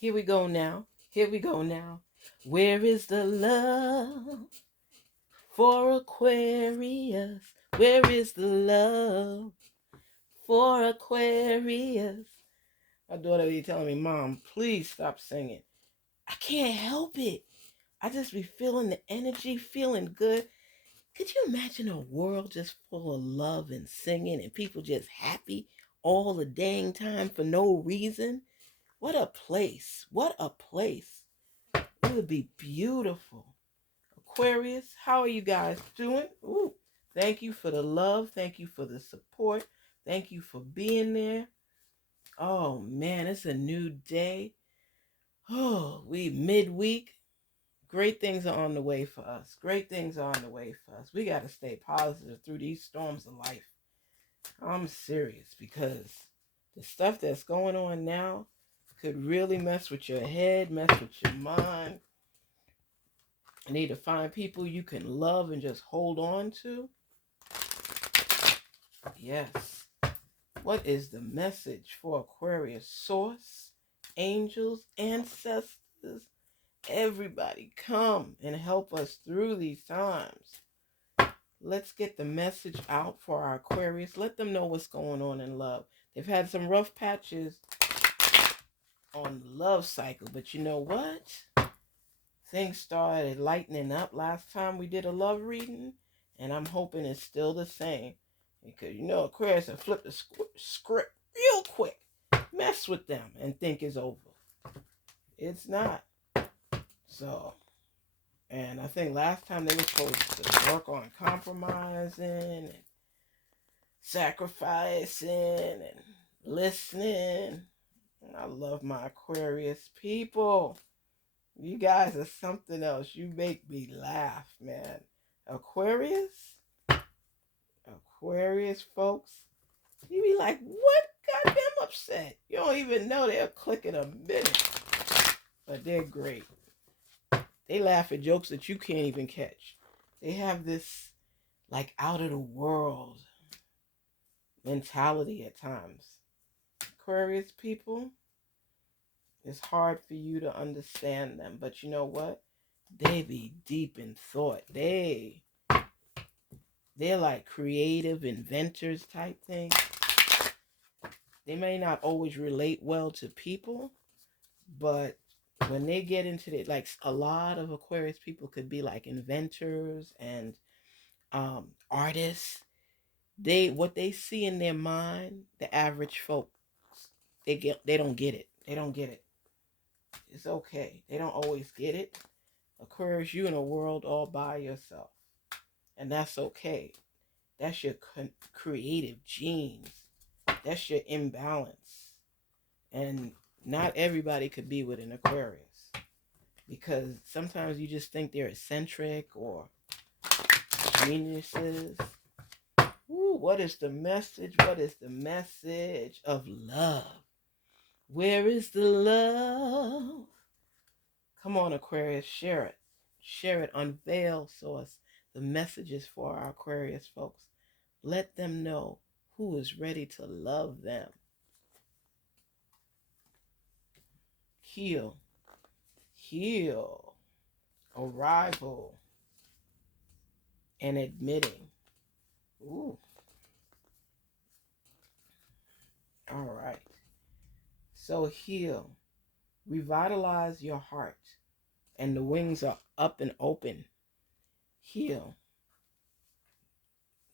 Here we go now. Here we go now. Where is the love for Aquarius? Where is the love for Aquarius? My daughter be telling me, Mom, please stop singing. I can't help it. I just be feeling the energy, feeling good. Could you imagine a world just full of love and singing and people just happy all the dang time for no reason? What a place. What a place. It would be beautiful. Aquarius, how are you guys doing? Ooh, thank you for the love. Thank you for the support. Thank you for being there. Oh man, it's a new day. Oh, we midweek. Great things are on the way for us. Great things are on the way for us. We got to stay positive through these storms of life. I'm serious because the stuff that's going on now could really mess with your head, mess with your mind. You need to find people you can love and just hold on to. Yes. What is the message for Aquarius? Source, angels, ancestors, everybody come and help us through these times. Let's get the message out for our Aquarius. Let them know what's going on in love. They've had some rough patches on the love cycle, but you know what? Things started lightening up last time we did a love reading, and I'm hoping it's still the same. Because you know Aquarius will flip the script real quick, mess with them, and think it's over. It's not. So, and I think last time they were supposed to work on compromising and sacrificing and listening. I love my Aquarius people. You guys are something else. You make me laugh, man. Aquarius? Aquarius folks? You be like, what got them upset? You don't even know they'll click in a minute. But they're great. They laugh at jokes that you can't even catch. They have this like out of the world mentality at times. Aquarius people, it's hard for you to understand them, but you know what? They be deep in thought. They're like creative inventors type thing. They may not always relate well to people, but when they get into it, like a lot of Aquarius people could be like inventors and artists. What they see in their mind, the average folks, they don't get it. They don't get it. It's okay. They don't always get it. Aquarius, you in a world all by yourself, and that's okay. That's your creative genes. That's your imbalance, and not everybody could be with an Aquarius because sometimes you just think they're eccentric or geniuses. Ooh, what is the message? What is the message of love? Where is the love? Come on, Aquarius, share it. Share it. Unveil source the messages for our Aquarius folks. Let them know who is ready to love them. Heal. Heal. Arrival. And admitting. Ooh. All right. So heal. Revitalize your heart. And the wings are up and open. Heal.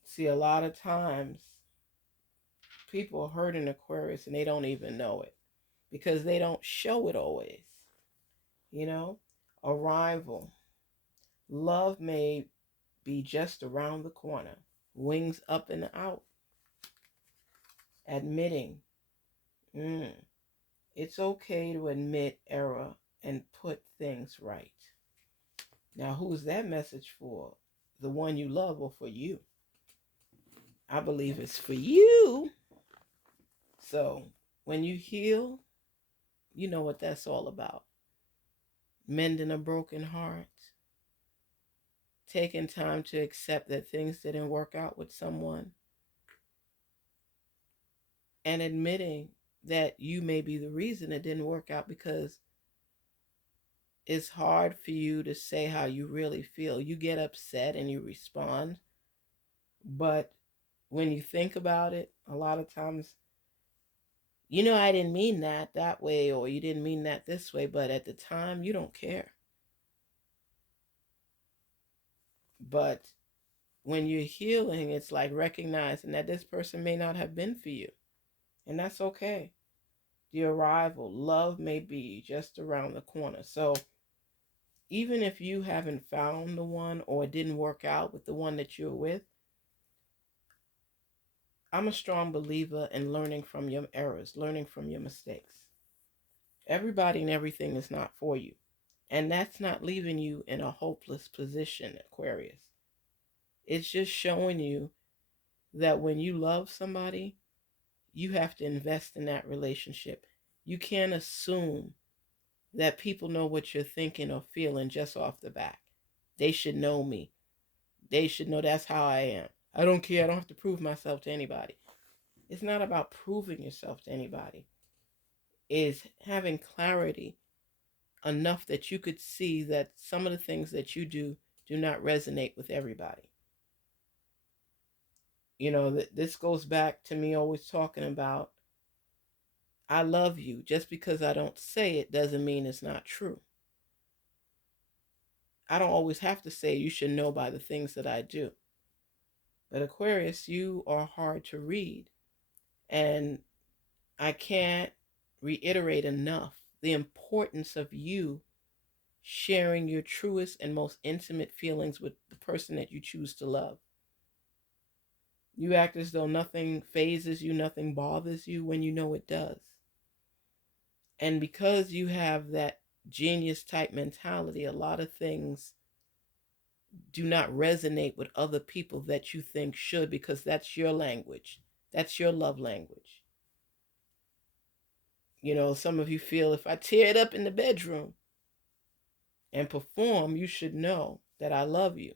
See, a lot of times people hurt in Aquarius and they don't even know it because they don't show it always. You know, arrival. Love may be just around the corner, wings up and out. Admitting. It's okay to admit error and put things right. Now, who's that message for? The one you love or for you? I believe it's for you. So when you heal, you know what that's all about. Mending a broken heart. Taking time to accept that things didn't work out with someone. And admitting that you may be the reason it didn't work out because it's hard for you to say how you really feel. You get upset and you respond, but when you think about it, a lot of times, I didn't mean that way, or you didn't mean that this way, but at the time, you don't care. But when you're healing, it's like recognizing that this person may not have been for you, and that's okay. The arrival, love may be just around the corner. So even if you haven't found the one or it didn't work out with the one that you're with, I'm a strong believer in learning from your errors, learning from your mistakes. Everybody and everything is not for you. And that's not leaving you in a hopeless position, Aquarius. It's just showing you that when you love somebody, you have to invest in that relationship. You can't assume that people know what you're thinking or feeling just off the bat. They should know me. They should know that's how I am. I don't care. I don't have to prove myself to anybody. It's not about proving yourself to anybody. It's having clarity enough that you could see that some of the things that you do not resonate with everybody. This goes back to me always talking about I love you. Just because I don't say it doesn't mean it's not true. I don't always have to say you should know by the things that I do. But Aquarius, you are hard to read. And I can't reiterate enough the importance of you sharing your truest and most intimate feelings with the person that you choose to love. You act as though nothing phases you, nothing bothers you when you know it does. And because you have that genius type mentality, a lot of things do not resonate with other people that you think should, because that's your language. That's your love language. Some of you feel if I tear it up in the bedroom and perform, you should know that I love you.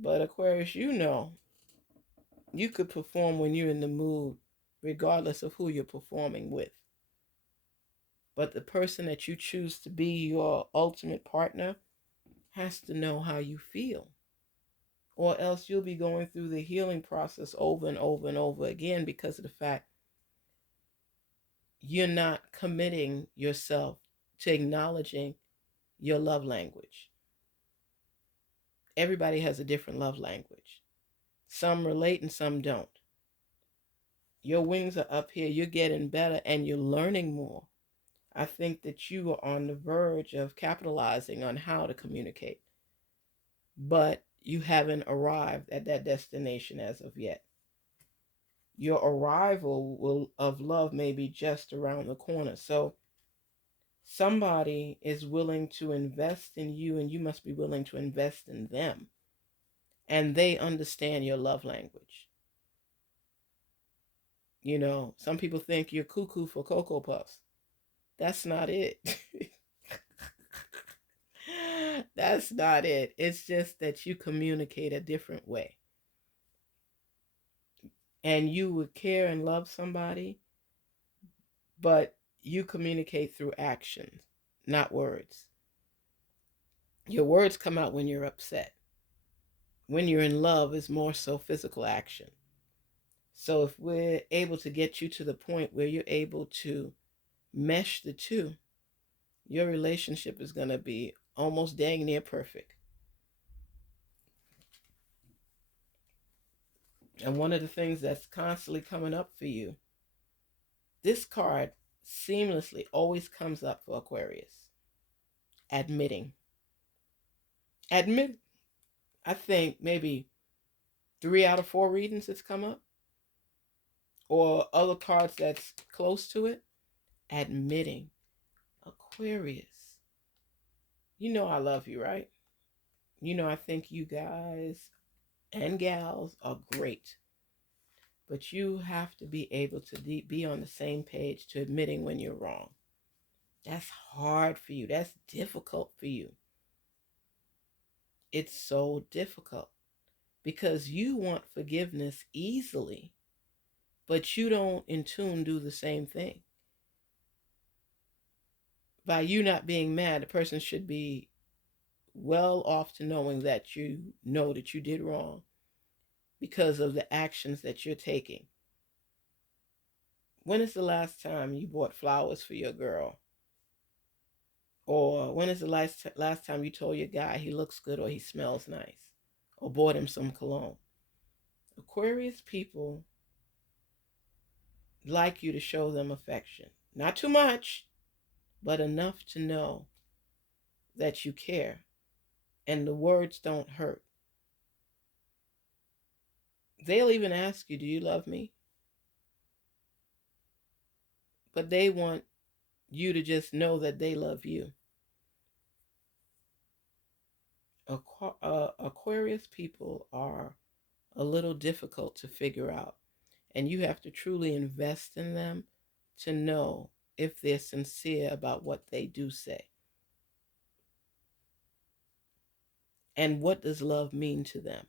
But Aquarius, you could perform when you're in the mood, regardless of who you're performing with. But the person that you choose to be your ultimate partner has to know how you feel. Or else you'll be going through the healing process over and over and over again because of the fact you're not committing yourself to acknowledging your love language. Everybody has a different love language. Some relate and some don't. Your wings are up here. You're getting better and you're learning more. I think that you are on the verge of capitalizing on how to communicate, but you haven't arrived at that destination as of yet. Your arrival of love may be just around the corner. So somebody is willing to invest in you, and you must be willing to invest in them. And they understand your love language. Some people think you're cuckoo for Cocoa Puffs. That's not it. That's not it. It's just that you communicate a different way. And you would care and love somebody, but you communicate through actions, not words. Your words come out when you're upset. When you're in love, it's more so physical action. So if we're able to get you to the point where you're able to mesh the two, your relationship is going to be almost dang near perfect. And one of the things that's constantly coming up for you, this card seamlessly always comes up for Aquarius. Admitting. Admit. I think maybe 3 out of 4 readings it's come up. Or other cards that's close to it. Admitting. Aquarius. I love you, right? I think you guys and gals are great. But you have to be able to be on the same page to admitting when you're wrong. That's hard for you. That's difficult for you. It's so difficult because you want forgiveness easily, but you don't in tune do the same thing. By you not being mad, the person should be well off to knowing that you know that you did wrong because of the actions that you're taking. When is the last time you bought flowers for your girl? Or when is the last time you told your guy he looks good or he smells nice? Or bought him some cologne? Aquarius people like you to show them affection. Not too much, but enough to know that you care. And the words don't hurt. They'll even ask you, do you love me? But they want you to just know that they love you. Aquarius people are a little difficult to figure out, and you have to truly invest in them to know if they're sincere about what they do say. And what does love mean to them?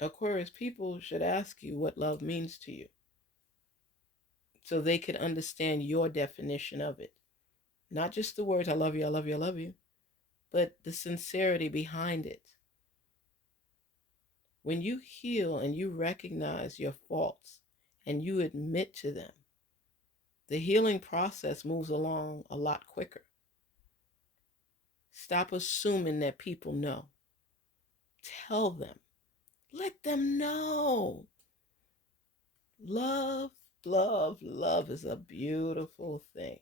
Aquarius people should ask you what love means to you so they could understand your definition of it. Not just the words, I love you, I love you, I love you, but the sincerity behind it. When you heal and you recognize your faults and you admit to them, the healing process moves along a lot quicker. Stop assuming that people know. Tell them. Let them know. Love, love, love is a beautiful thing.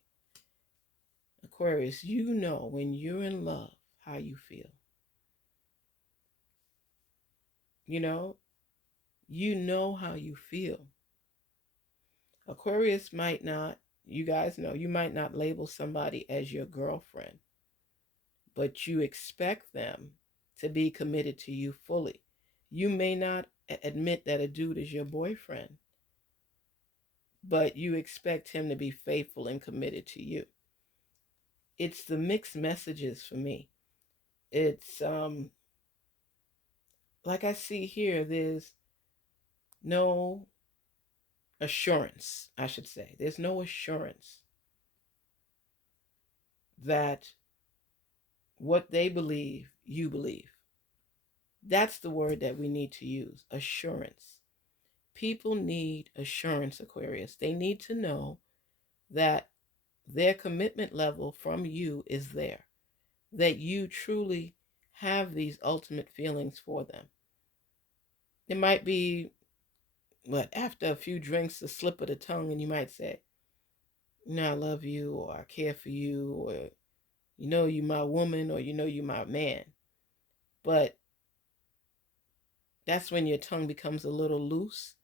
Aquarius, you know when you're in love how you feel. You know how you feel. Aquarius might not, you guys know, you might not label somebody as your girlfriend, but you expect them to be committed to you fully. You may not admit that a dude is your boyfriend, but you expect him to be faithful and committed to you. It's the mixed messages for me. It's like I see here, there's no assurance, I should say. There's no assurance that what they believe, you believe. That's the word that we need to use, assurance. People need assurance, Aquarius. They need to know that their commitment level from you is there, that you truly have these ultimate feelings for them. It might be, after a few drinks, a slip of the tongue, and you might say, I love you, or I care for you, or you my woman, or you my man. But that's when your tongue becomes a little loose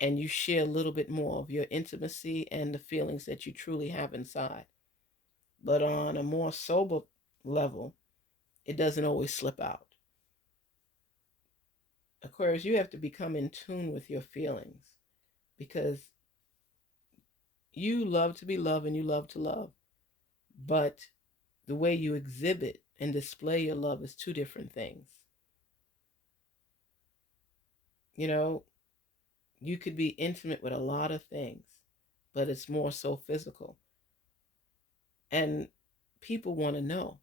and you share a little bit more of your intimacy and the feelings that you truly have inside. But on a more sober level, it doesn't always slip out. Aquarius, you have to become in tune with your feelings because you love to be loved and you love to love. But the way you exhibit and display your love is two different things. You could be intimate with a lot of things, but it's more so physical. And people want to know.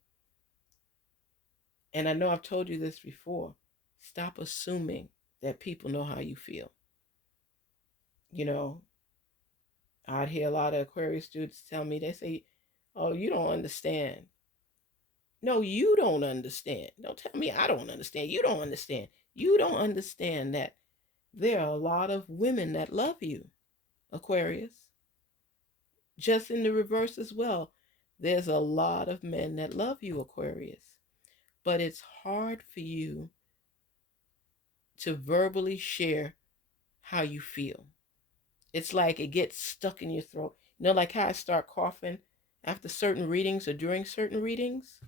And I know I've told you this before. Stop assuming that people know how you feel. I'd hear a lot of Aquarius students tell me, they say, oh, you don't understand. No, you don't understand. Don't tell me I don't understand. You don't understand. You don't understand that there are a lot of women that love you, Aquarius. Just in the reverse as well. There's a lot of men that love you, Aquarius. But it's hard for you to verbally share how you feel. It's like it gets stuck in your throat. Like how I start coughing after certain readings or during certain readings?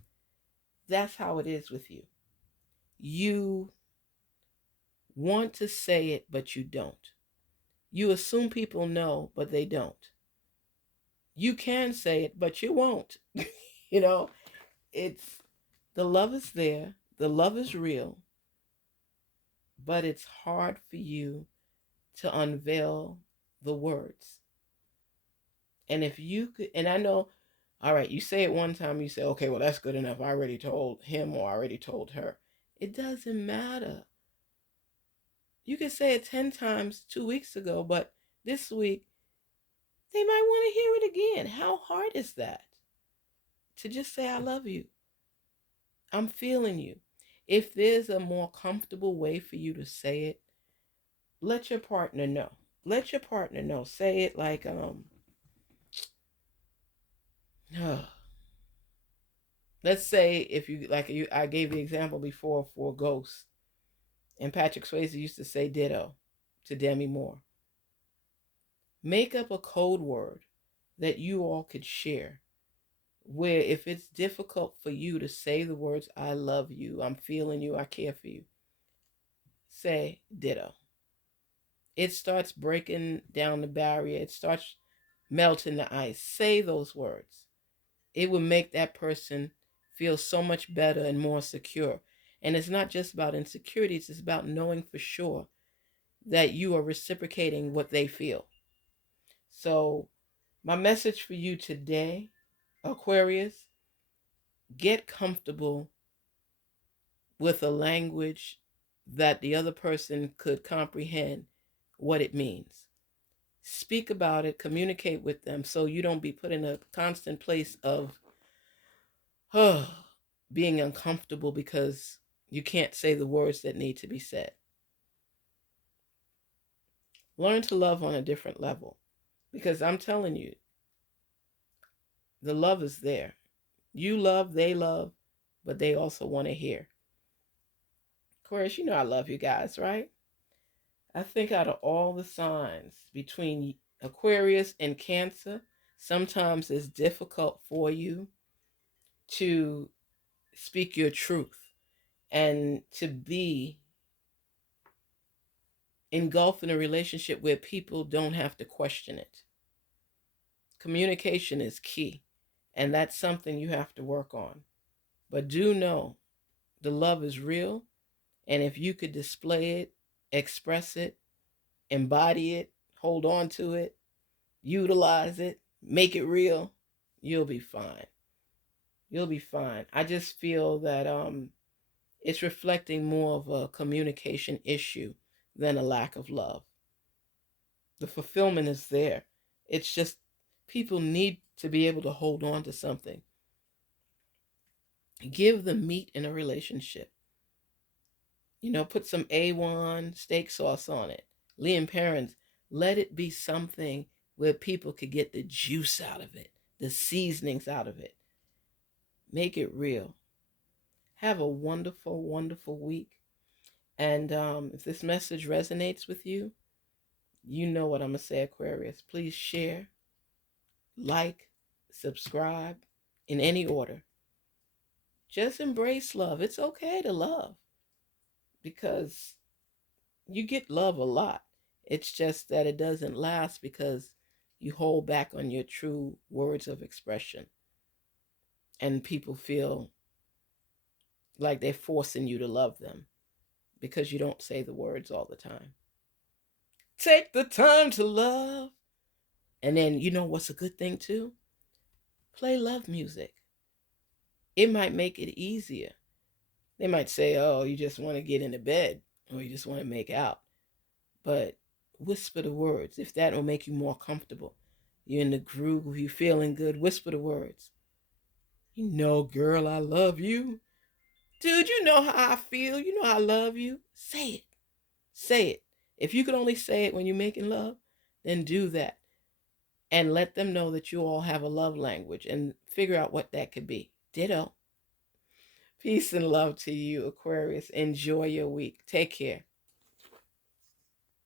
That's how it is with you. You want to say it, but you don't. You assume people know, but they don't. You can say it, but you won't. It's the love is there, the love is real, but it's hard for you to unveil the words. And if you could, and I know, all right, you say it one time, you say, okay, well, that's good enough. I already told him or I already told her. It doesn't matter. You could say it 10 times 2 weeks ago, but this week, they might want to hear it again. How hard is that? To just say, I love you. I'm feeling you. If there's a more comfortable way for you to say it, let your partner know. Let your partner know. Say it like, let's say if you like you I gave the example before for Ghost, and Patrick Swayze used to say ditto to Demi Moore. Make up a code word that you all could share, where if it's difficult for you to say the words I love you, I'm feeling you, I care for you, say ditto. It starts breaking down the barrier. It starts melting the ice. Say those words. It will make that person feel so much better and more secure. And it's not just about insecurities, it's about knowing for sure that you are reciprocating what they feel. So, my message for you today, Aquarius, get comfortable with a language that the other person could comprehend what it means. Speak about it, communicate with them so you don't be put in a constant place of being uncomfortable because you can't say the words that need to be said. Learn to love on a different level, because I'm telling you, the love is there. You love, they love, but they also want to hear. Aquarius, you know I love you guys, right? I think out of all the signs between Aquarius and Cancer, sometimes it's difficult for you to speak your truth and to be engulfed in a relationship where people don't have to question it. Communication is key, and that's something you have to work on. But do know the love is real, and if you could display it, express it, embody it, hold on to it, utilize it, make it real, you'll be fine. You'll be fine. I just feel that it's reflecting more of a communication issue than a lack of love. The fulfillment is there. It's just people need to be able to hold on to something. Give the meat in a relationship. Put some A1 steak sauce on it. Liam Perrins, let it be something where people could get the juice out of it, the seasonings out of it. Make it real. Have a wonderful, wonderful week. And if this message resonates with you, you know what I'm going to say, Aquarius. Please share, like, subscribe in any order. Just embrace love. It's okay to love because you get love a lot. It's just that it doesn't last because you hold back on your true words of expression. And people feel like they're forcing you to love them because you don't say the words all the time. Take the time to love. And then, you know what's a good thing too? Play love music. It might make it easier. They might say, oh, you just want to get into bed or you just want to make out. But whisper the words. If that will make you more comfortable. You're in the groove, you're feeling good, whisper the words. You know, girl, I love you. Dude, you know how I feel. You know I love you. Say it. Say it. If you could only say it when you're making love, then do that. And let them know that you all have a love language and figure out what that could be. Ditto. Peace and love to you, Aquarius. Enjoy your week. Take care.